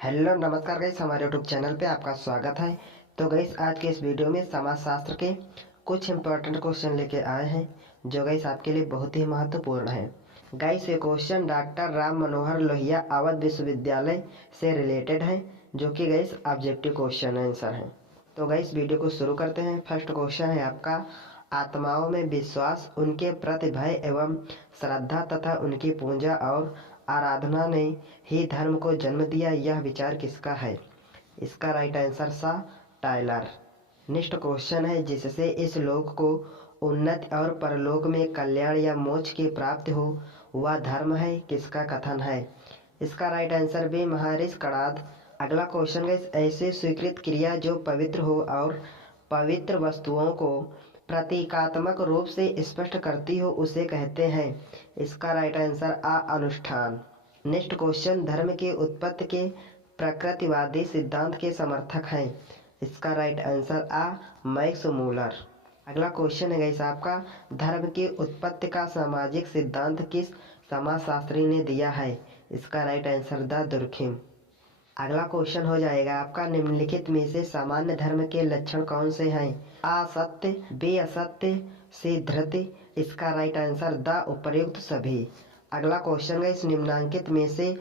Hello नमस्कार guys, हमारे YouTube channel पे आपका स्वागत है। तो गाइस आज के इस वीडियो में समाजशास्त्र के कुछ इंपॉर्टेंट क्वेश्चन लेके आए हैं जो गाइस आपके लिए बहुत ही महत्वपूर्ण है। गाइस ये क्वेश्चन डॉक्टर राम मनोहर लोहिया अवध विश्वविद्यालय से रिलेटेड है, जो कि गाइस ऑब्जेक्टिव क्वेश्चन आंसर है। तो गाइस वीडियो को शुरू करते हैं। फर्स्ट क्वेश्चन है आपका, आत्माओं में विश्वास, उनके प्रति भय एवं श्रद्धा तथा उनकी पूजा और आराधना ने ही धर्म को जन्म दिया, यह विचार किसका है? इसका राइट आंसर सा टायलर। नेक्स्ट क्वेश्चन है, जिससे इस लोक को उन्नति और परलोक में कल्याण या मोक्ष की प्राप्ति हो, वह धर्म है, किसका कथन है? इसका राइट आंसर भी महर्षि कणाद। अगला क्वेश्चन है, ऐसे स्वीकृत क्रिया जो पवित्र हो और पवित्र वस्तुओं को प्रतीकात्मक रूप से स्पष्ट करती हो, उसे कहते हैं। इसका राइट आंसर अनुष्ठान। नेक्स्ट क्वेश्चन, धर्म की उत्पत्ति के प्रकृतिवादी सिद्धांत के समर्थक हैं। इसका राइट आंसर मैक्स मूलर। अगला क्वेश्चन है गाइस आपका, धर्म की उत्पत्ति का सामाजिक सिद्धांत किस समाजशास्त्री ने दिया है? इसका राइट आंसर दुर्खिम। अगला क्वेश्चन हो जाएगा आपका, निम्नलिखित में से सामान्य धर्म के लक्षण कौन से हैं? आ सत्य, बी असत्य, सी धृति। इसका राइट आंसर उपर्युक्त सभी। अगला क्वेश्चन है, इस निम्नांकित में से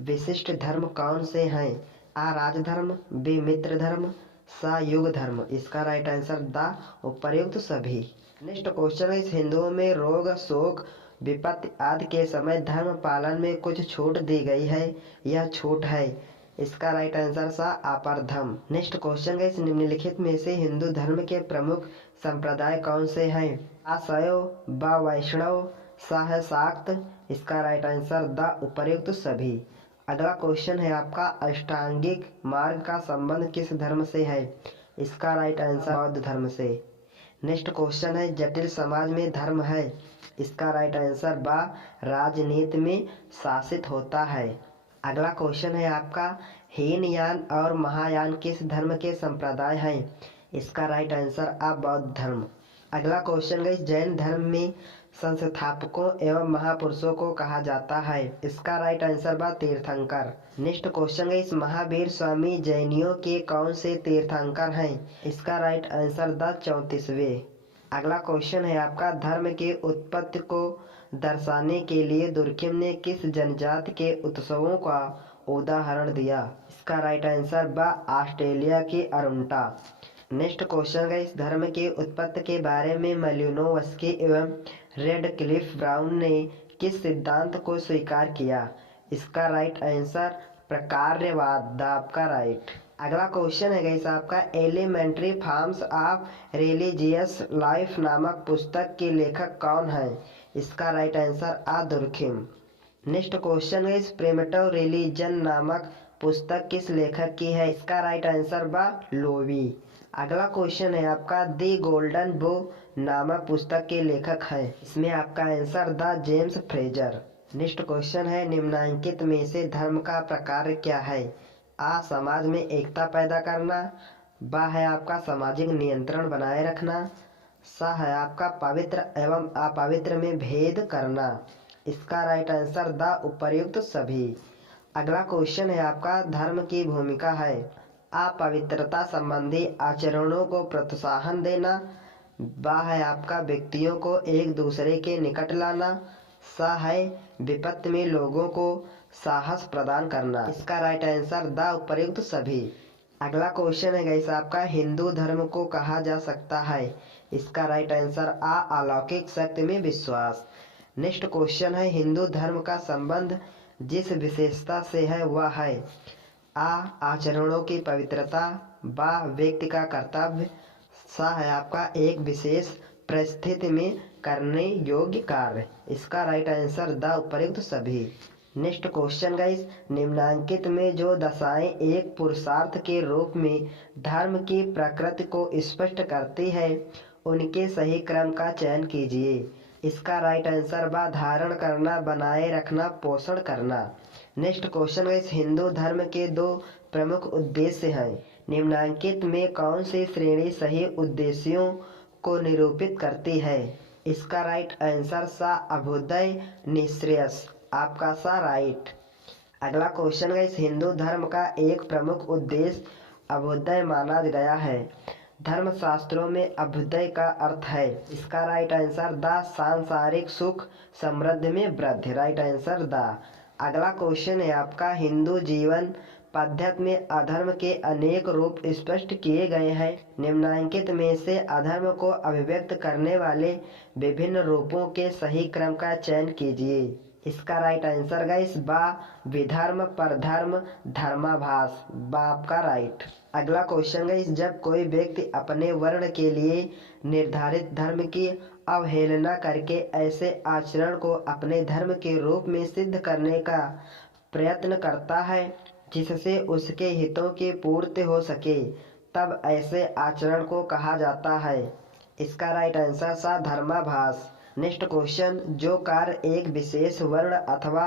विशिष्ट धर्म कौन से हैं? आ राजधर्म, बी मित्र धर्म, सा युग धर्म। इसका राइट आंसर उपर्युक्त सभी। नेक्स्ट क्वेश्चन है, इस हिंदुओं में रोग, शोक, विपत्ति आदि के समय धर्म पालन में कुछ छूट दी गई है, यह छूट है। इसका राइट आंसर सा अपरधम। नेक्स्ट क्वेश्चन है, इस निम्नलिखित में से हिंदू धर्म के प्रमुख संप्रदाय कौन से हैं? आ शैव, ब वैष्णव, सा है शाक्त। इसका राइट आंसर उपर्युक्त सभी। अगला क्वेश्चन है आपका, अष्टांगिक मार्ग का संबंध किस धर्म से है? इसका राइट आंसर बौद्ध धर्म से। नेक्स्ट क्वेश्चन है, जटिल समाज में धर्म है। इसका राइट आंसर राजनीति में शासित होता है। अगला क्वेश्चन है आपका, हीनयान और महायान किस धर्म के संप्रदाय हैं? इसका राइट आंसर बौद्ध धर्म। अगला क्वेश्चन है, जैन धर्म में संस्थापकों एवं महापुरुषों को कहा जाता है। इसका राइट आंसर तीर्थंकर। नेक्स्ट क्वेश्चन है, इस महावीर स्वामी जैनियों के कौन से तीर्थंकर हैं? इसका राइट आंसर 34वें। अगला क्वेश्चन है आपका, धर्म के उत्पत्ति को दर्शाने के लिए दुर्खिम ने किस जनजाति के उत्सवों का उदाहरण दिया? इसका राइट आंसर ऑस्ट्रेलिया की अरुंटा। नेक्स्ट क्वेश्चन है, इस धर्म के उत्पत्ति के बारे में मालिनोवस्की एवं रेडक्लिफ ब्राउन ने किस सिद्धांत को स्वीकार किया? इसका राइट आंसर प्रकार्यवाद। आपका राइट। अगला क्वेश्चन है गाइस आपका, elementary forms of religious life नामक पुस्तक के लेखक कौन है? इसका right answer Durkheim. Next question है, इस प्रिमिटिव रिलीजन नामक पुस्तक किस लेखक की है? इसका राइट आंसर लोवी। अगला क्वेश्चन है आपका, दी गोल्डन बो नामक पुस्तक के लेखक है। इसमें आपका answer James Fraser. Next question है, निम्नांकित में से धर्म का प्रकार क्या है? समाज में एकता पैदा करना, ब है आपका सामाजिक नियंत्रण बनाए रखना, सा है आपका पवित्र एवं अपवित्र में भेद करना। इसका राइट आंसर उपर्युक्त सभी। अगला क्वेश्चन है आपका, धर्म की भूमिका है। अपवित्रता संबंधी आचरणों को प्रोत्साहन देना, ब है आपका व्यक्तियों को एक दूसरे के निकट लाना, सा है विपत्ति में लोगों को साहस प्रदान करना। इसका राइट आंसर उपर्युक्त सभी। अगला क्वेश्चन है गाइस आपका, हिंदू धर्म को कहा जा सकता है। इसका राइट आंसर अलौकिक शक्ति में विश्वास। नेक्स्ट क्वेश्चन है, हिंदू धर्म का संबंध जिस विशेषता से है वह है? आचरणों की पवित्रता, ब व्यक्ति का कर्तव्य, सा है आपका एक विशेष परिस्थिति में करने योग्य कार्य। इसका राइट आंसर उपर्युक्त सभी। नेक्स्ट क्वेश्चन गाइस, निम्नांकित में जो दशाएं एक पुरुषार्थ के रूप में धर्म की प्रकृति को स्पष्ट करती है, उनके सही क्रम का चयन कीजिए। इसका राइट आंसर धारण करना, बनाए रखना, पोषण करना। नेक्स्ट क्वेश्चन गाइस, हिंदू धर्म के दो प्रमुख उद्देश्य हैं। निम्नांकित में कौन सी श्रेणी सही उद्देश्यों को निरूपित करती है? इसका राइट आंसर अभ्युदय निश्रेयस। आपका सा राइट। अगला क्वेश्चन गाइस, हिंदू धर्म का एक प्रमुख उद्देश्य अभ्युदय माना गया है। धर्म शास्त्रों में अभ्युदय का अर्थ है। इसका राइट आंसर द सांसारिक सुख समृद्धि में वृद्धि। Right answer the. अगला क्वेश्चन है आपका, हिंदू जीवन पद्धति में अधर्म के अनेक रूप स्पष्ट किए गए हैं। निम्नलिखित में से अधर्म को अभिव्यक्त करने वाले विभिन्न रूपों के सही क्रम का चयन कीजिए। इसका राइट आंसर गाइस बा विधर्म, परधर्म, धर्माभास। बा आपका राइट। अगला क्वेश्चन गाइस, जब कोई व्यक्ति अपने वर्ण के लिए निर्धारित धर्म की अवहेलना करके ऐसे आचरण को अपने धर्म के रूप में सिद्ध करने का प्रयत्न करता है जिससे उसके हितों की पूर्ति हो सके, तब ऐसे आचरण को कहा जाता है। इसका राइट आंसर सा धर्माभास। नेक्स्ट क्वेश्चन, जो कार्य एक विशेष वर्ण अथवा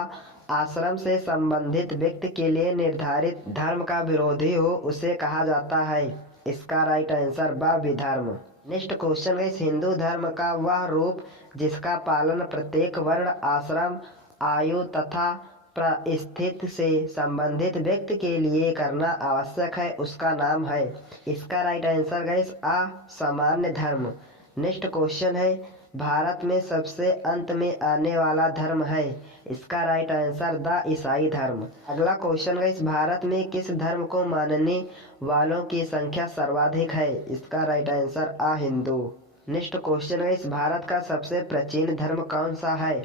आश्रम से संबंधित व्यक्ति के लिए निर्धारित धर्म का विरोधी हो उसे कहा जाता है। इसका राइट आंसर बा विधर्म। नेक्स्ट क्वेश्चन है, हिंदू धर्म का वह रूप जिसका पालन प्रत्येक वर्ण, आश्रम, आयु तथा परिस्थिति से संबंधित व्यक्ति के लिए करना आवश्यक है, उसका नाम है। इसका राइट आंसर गाइस आ सामान्य धर्म। नेक्स्ट क्वेश्चन है, भारत में सबसे अंत में आने वाला धर्म है। इसका राइट आंसर द ईसाई धर्म। अगला क्वेश्चन गाइस, भारत में किस धर्म को मानने वालों की संख्या सर्वाधिक है। इसका राइट आंसर आ Hindu. Next question guys, Bharat का सबसे प्राचीन धर्म कौन सा है।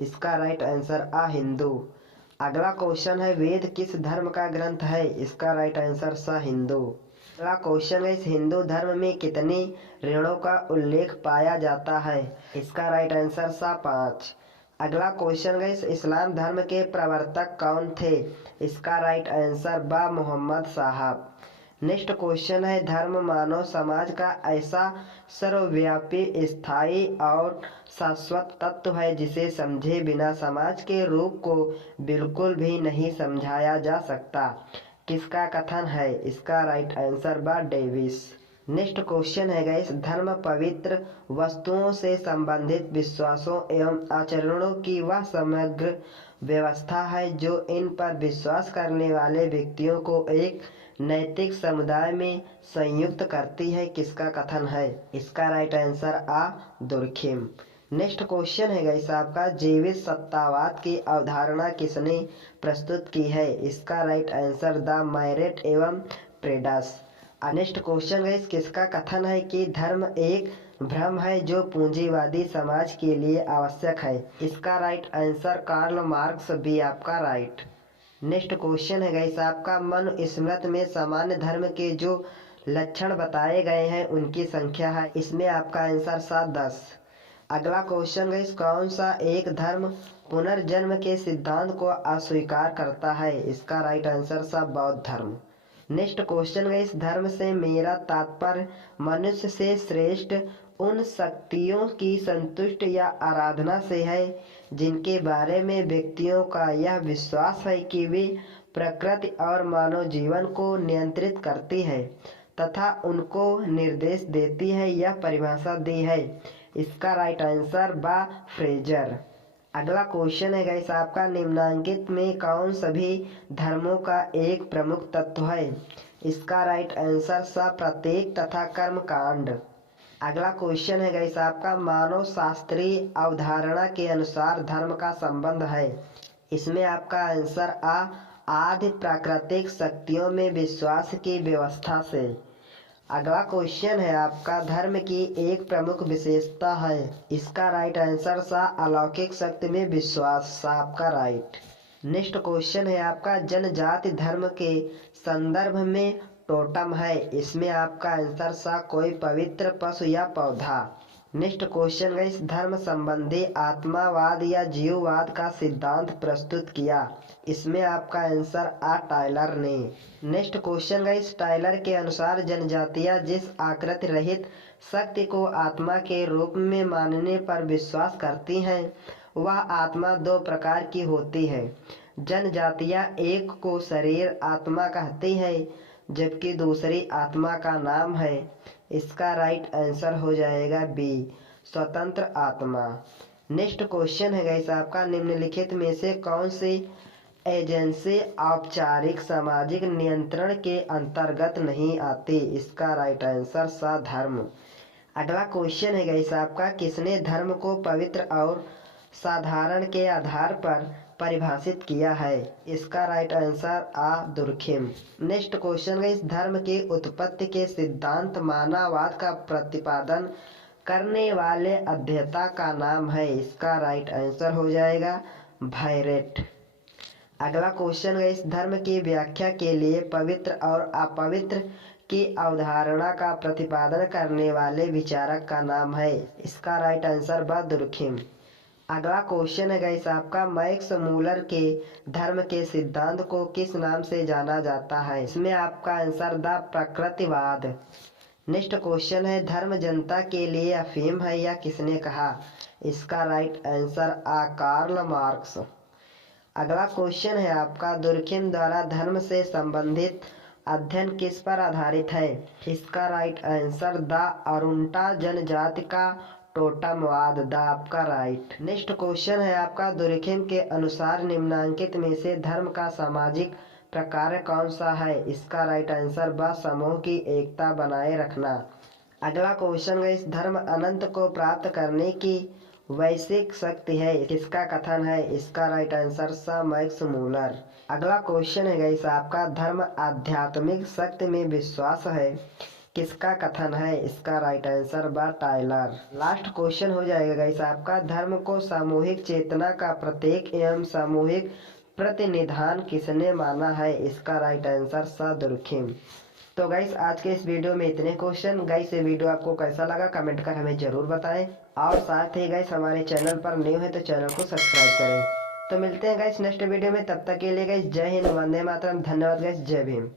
इसका राइट आंसर आ हिंदू। अगला क्वेश्चन है, वेद किस धर्म का ग्रंथ है। इसका राइट आंसर सा हिंदू। अगला क्वेश्चन है, इस हिंदू धर्म में कितनी ऋणों का उल्लेख पाया जाता है। इसका राइट आंसर सा 5। अगला क्वेश्चन है, इस इस्लाम धर्म के प्रवर्तक कौन थे। इसका राइट आंसर बा मोहम्मद साहब। नेक्स्ट क्वेश्चन है, धर्म मानव समाज का ऐसा सर्वव्यापी, स्थायी और शाश्वत तत्व है जिसे समझे बिना समाज के रूप को बिल्कुल भी नहीं समझाया जा सकता। किसका कथन है। इसका राइट आंसर बा डेविस। नेक्स्ट क्वेश्चन है गाइस, धर्म पवित्र वस्तुओं से संबंधित विश्वासों एवं आचरणों की वह समग्र व्यवस्था है जो इन पर विश्वास करने वाले व्यक्तियों को एक नैतिक समुदाय में संयुक्त करती है। किसका कथन है। इसका राइट आंसर आ दुर्खिम। नेक्स्ट क्वेश्चन है गाइस आपका, जीवित सत्तावाद की अवधारणा किसने प्रस्तुत की है। इसका राइट आंसर द मैरेट एवं प्रेडस। नेक्स्ट क्वेश्चन गाइस, किसका कथन है कि धर्म एक भ्रम है जो पूंजीवादी समाज के लिए आवश्यक है। इसका राइट आंसर कार्ल मार्क्स। भी आपका राइट। नेक्स्ट क्वेश्चन है गाइस आपका, मनुस्मृति में सामान्य धर्म के जो लक्षण बताए गए हैं उनकी संख्या है। इसमें आपका आंसर सा 10। अगला क्वेश्चन गाइस, कौन सा एक धर्म पुनर्जन्म के सिद्धांत को अस्वीकार करता है। इसका राइट आंसर सा बौद्ध धर्म। नेक्स्ट क्वेश्चन गाइस, धर्म से मेरा तात्पर्य मनुष्य से श्रेष्ठ उन शक्तियों की संतुष्टि या आराधना से है जिनके बारे में व्यक्तियों का यह विश्वास है कि वे प्रकृति और मानव जीवन को नियंत्रित करती है तथा उनको निर्देश देती है। यह परिभाषा दी है। इसका राइट आंसर बा फ्रेजर। अगला क्वेश्चन है गाइस आपका, निम्नलिखित में कौन सभी धर्मों का एक प्रमुख तत्व है। इसका राइट आंसर सा प्रत्येक तथा कर्म कांड। अगला क्वेश्चन है गाइस आपका, मानव शास्त्रीय अवधारणा के अनुसार धर्म का संबंध है। इसमें आपका आंसर आ आदि प्राकृतिक शक्तियों में विश्वास की व्यवस्था से। अगला क्वेश्चन है आपका, धर्म की एक प्रमुख विशेषता है। इसका राइट आंसर सा अलौकिक शक्ति में विश्वास। सा आपका राइट। नेक्स्ट क्वेश्चन है आपका, जनजाति धर्म के संदर्भ में टोटम है। इसमें आपका आंसर सा कोई पवित्र पशु या पौधा। नेक्स्ट क्वेश्चन है, इस धर्म संबंधी आत्मावाद या जीववाद का सिद्धांत प्रस्तुत किया। इसमें आपका आंसर आ टायलर ने। नेक्स्ट क्वेश्चन है, इस टायलर के अनुसार जनजातियां जिस आकृति रहित शक्ति को आत्मा के रूप में मानने पर विश्वास करती हैं वह आत्मा दो प्रकार की होती है। जनजातियां एक को शरीर आत्मा कहती है जबकि दूसरी आत्मा का नाम है। इसका राइट आंसर हो जाएगा बी स्वतंत्र आत्मा। नेक्स्ट क्वेश्चन है गाइस आपका, निम्नलिखित में से कौन सी एजेंसी औपचारिक सामाजिक नियंत्रण के अंतर्गत नहीं आती। इसका राइट आंसर सा धर्म। अगला क्वेश्चन है गाइस आपका, किसने धर्म को पवित्र और साधारण के आधार पर परिभाषित किया है? इसका राइट आंसर आ दुर्खिम। नेक्स्ट क्वेश्चन गाइस, धर्म की उत्पत्ति के सिद्धांत मानववाद का प्रतिपादन करने वाले अध्येता का नाम है? इसका राइट आंसर हो जाएगा भायरेट। अगला क्वेश्चन है, इस धर्म की व्याख्या के लिए पवित्र और अपवित्र की अवधारणा का प्रतिपादन करने वाले विचारक का नाम है? इसका राइट आंसर बा दुर्खिम। अगला क्वेश्चन है गाइस आपका, मैक्स मूलर के धर्म के सिद्धांत को किस नाम से जाना जाता है? इसमें आपका आंसर द प्रकृतिवाद। नेक्स्ट क्वेश्चन है, धर्म जनता के लिए अफीम है या किसने कहा? इसका राइट आंसर आ कार्ल मार्क्स। अगला क्वेश्चन है आपका, दुर्खिम द्वारा धर्म से संबंधित अध्ययन किस पर आधारित है? इसका राइट आंसर द अरुंटा जनजाति का टोटमवाद। द आपका राइट। नेक्स्ट क्वेश्चन है आपका, दुर्खिम के अनुसार निम्नांकित में से धर्म का सामाजिक प्रकार कौन सा है? इसका राइट आंसर ब समूह की एकता बनाए रखना। अगला क्वेश्चन है, इस धर्म अनंत को प्राप्त करने की वैश्विक शक्ति है, किसका कथन है? इसका राइट आंसर सा मैक्स मूलर। अगला क्वेश्चन है गाइस आपका, धर्म आध्यात्मिक शक्ति में विश्वास है, किसका कथन है? इसका राइट आंसर बा टायलर। लास्ट क्वेश्चन हो जाएगा गाइस आपका, धर्म को सामूहिक चेतना का प्रतीक एवं सामूहिक प्रतिनिधान किसने माना है? इसका राइट आंसर सा दुर्खिम। तो गाइस आज के इस वीडियो में इतने क्वेश्चन। गाइस ये वीडियो आपको कैसा लगा कमेंट कर हमें जरूर बताएं, और साथ ही गाइस हमारे चैनल पर न्यू है तो चैनल को सब्सक्राइब करें। तो मिलते हैं गाइस नेक्स्ट वीडियो में, तब तक के लिए गाइस जय हिंद, वंदे मातरम, धन्यवाद गाइस, जय भीम।